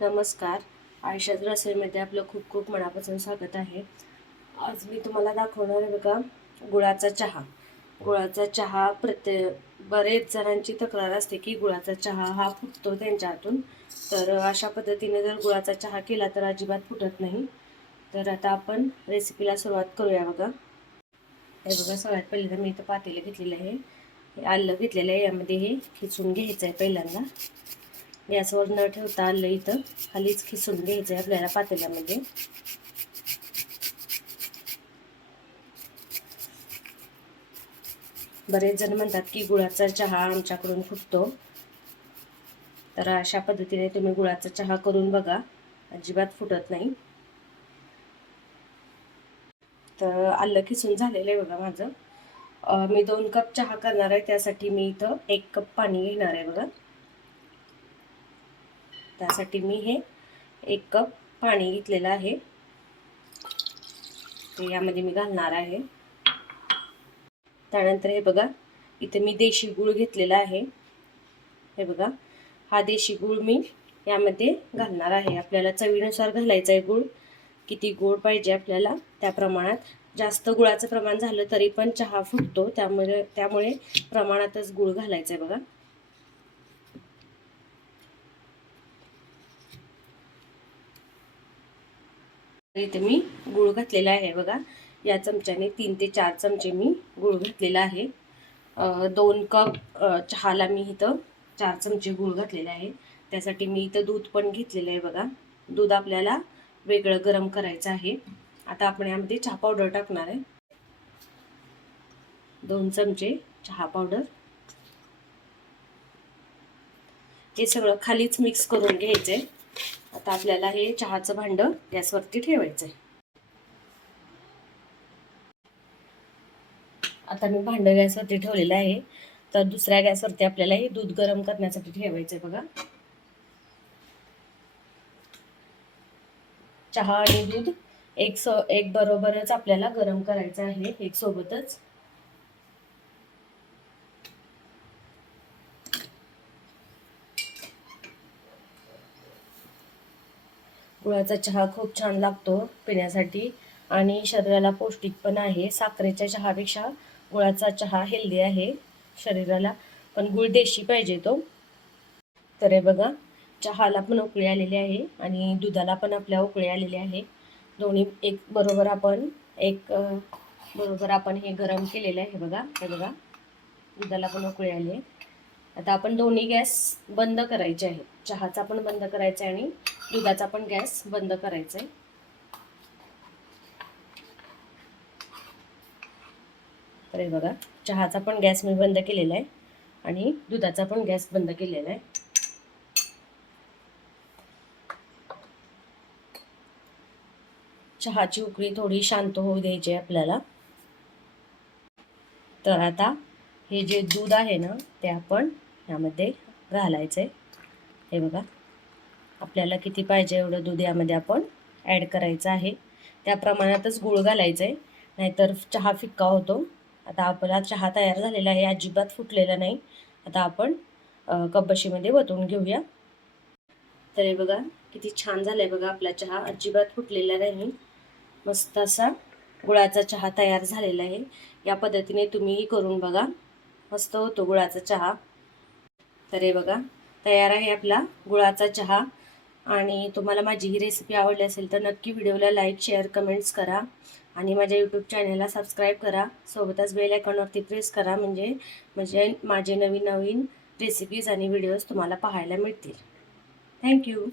नमस्कार. आयुष्यात रसोईमध्ये आपलं खूप खूप मनापासून स्वागत आहे. आज मी तुम्हाला दाखवणार आहे बघा गुळाचा चहा. गुळाचा चहा बरेच जणांची तक्रार असते की गुळाचा चहा हा फुटतो त्यांच्या हातून. तर अशा पद्धतीने जर गुळाचा चहा केला तर अजिबात फुटत नाही. तर आता आपण रेसिपीला सुरुवात करूया बघा. हे बघा सगळ्यात पहिल्यांदा मी इथं पातेलं घेतलेलं आहे. आलं घेतलेलं आहे, यामध्ये हे खिसून घ्यायचं आहे पहिल्यांदा. गॅसवर न ठेवता आलं इथं खालीच खिसून घ्यायचं आहे आपल्याला पातेल्यामध्ये. बरेच जण म्हणतात की गुळाचा चहा आमच्याकडून फुटतो, तर अशा पद्धतीने तुम्ही गुळाचा चहा करून बघा, अजिबात फुटत नाही. तर आलं खिसून झालेलं आहे बघा माझं. मी 2 कप चहा करणार आहे, त्यासाठी मी इथं 1 कप पाणी घेणार आहे बघा. त्यासाठी मी हे 1 कप पाणी घेतलेलं आहे, ते यामध्ये मी घालणार आहे. त्यानंतर हे बघा इथे मी देशी गूळ घेतलेला आहे. हे बघा हा देशी गूळ मी यामध्ये घालणार आहे. आपल्याला चवीनुसार घालायचा आहे गूळ. किती गोड पाहिजे आपल्याला त्या प्रमाणात. जास्त गुळाचं प्रमाण झालं तरी पण चहा फुटतो, त्यामुळे प्रमाणातच गूळ घालायचं आहे बघा. इथे मी गूळ घातलेला आहे बघा. या चमच्याने 3 ते 4 चमचे मी गूळ घातलेला आहे. 2 कप चहाला मी इथं 4 चमचे गूळ घातलेला आहे. त्यासाठी मी इथं दूध पण घेतलेलं आहे बघा. दूध आपल्याला वेगळं गरम करायचं आहे. आता आपण यामध्ये चहा पावडर टाकणार आहे. 2 चमचे चहा पावडर. हे सगळं खालीच मिक्स करून घ्यायचंय. आता आपल्याला हे चहाचं भांडं गॅसवरती ठेवायचंय. आता मी भांडं गॅसवरती ठेवलेलं आहे. तर दुसऱ्या गॅसवरती आपल्याला हे दूध गरम करण्यासाठी ठेवायचंय बघा. चहा आणि दूध एक बरोबरच आपल्याला गरम करायचं आहे, एक सोबतच. गुळाचा चहा खूप छान लागतो पिण्यासाठी आणि शरीराला पौष्टिक पण आहे. साखरेच्या चहापेक्षा गुळाचा चहा हेल्दी आहे शरीराला, पण गुळ देशी पाहिजे तो. तर हे बघा चहाला पण उकळी आलेली आहे आणि दुधाला पण आपल्या उकळी आलेली आहे. दोन्ही एक बरोबर आपण हे गरम केलेलं आहे बघा. हे बघा दुधाला पण उकळी आली आहे. आता आपण दोन्ही गॅस बंद करायचे आहेत. चहाचा पण बंद करायचा आहे आणि दुधाचा पण गॅस बंद करायचा आहे. तर हे बघा चहाचा पण गॅस मी बंद केलेला आहे आणि दुधाचा पण गॅस बंद केलेला आहे. चहाची उकळी थोडी शांत होऊ द्यायची आहे आपल्याला. तर आता हे जे दूध आहे ना ते आपण यामध्ये घालायचं आहे. हे बघा आपल्याला किती पाहिजे एवढं दूध यामध्ये आपण ॲड करायचं आहे. त्या प्रमाणातच गूळ घालायचं आहे, नाहीतर चहा फिक्का होतो. आता आपला चहा तयार झालेला आहे, अजिबात फुटलेला नाही. आता आपण कपबशीमध्ये वतून घेऊया. तर हे बघा किती छान झालंय बघा आपला चहा, अजिबात फुटलेला नाही. मस्त असा गुळाचा चहा तयार झालेला आहे. या पद्धतीने तुम्हीही करून बघा, मस्त होतो गुळाचा चहा. तर हे बघा तयार आहे आपला गुळाचा चहा. आणि तुम्हाला माझी ही रेसिपी आवडली असेल तर नक्की व्हिडिओला लाईक, शेअर, कमेंट्स करा आणि माझ्या यूट्यूब चॅनलला सबस्क्राईब करा. सोबतच बेल आयकॉनवरती प्रेस करा, म्हणजे माझे नवीन नवीन रेसिपीज आणि व्हिडिओज तुम्हाला पाहायला मिळतील. थँक्यू.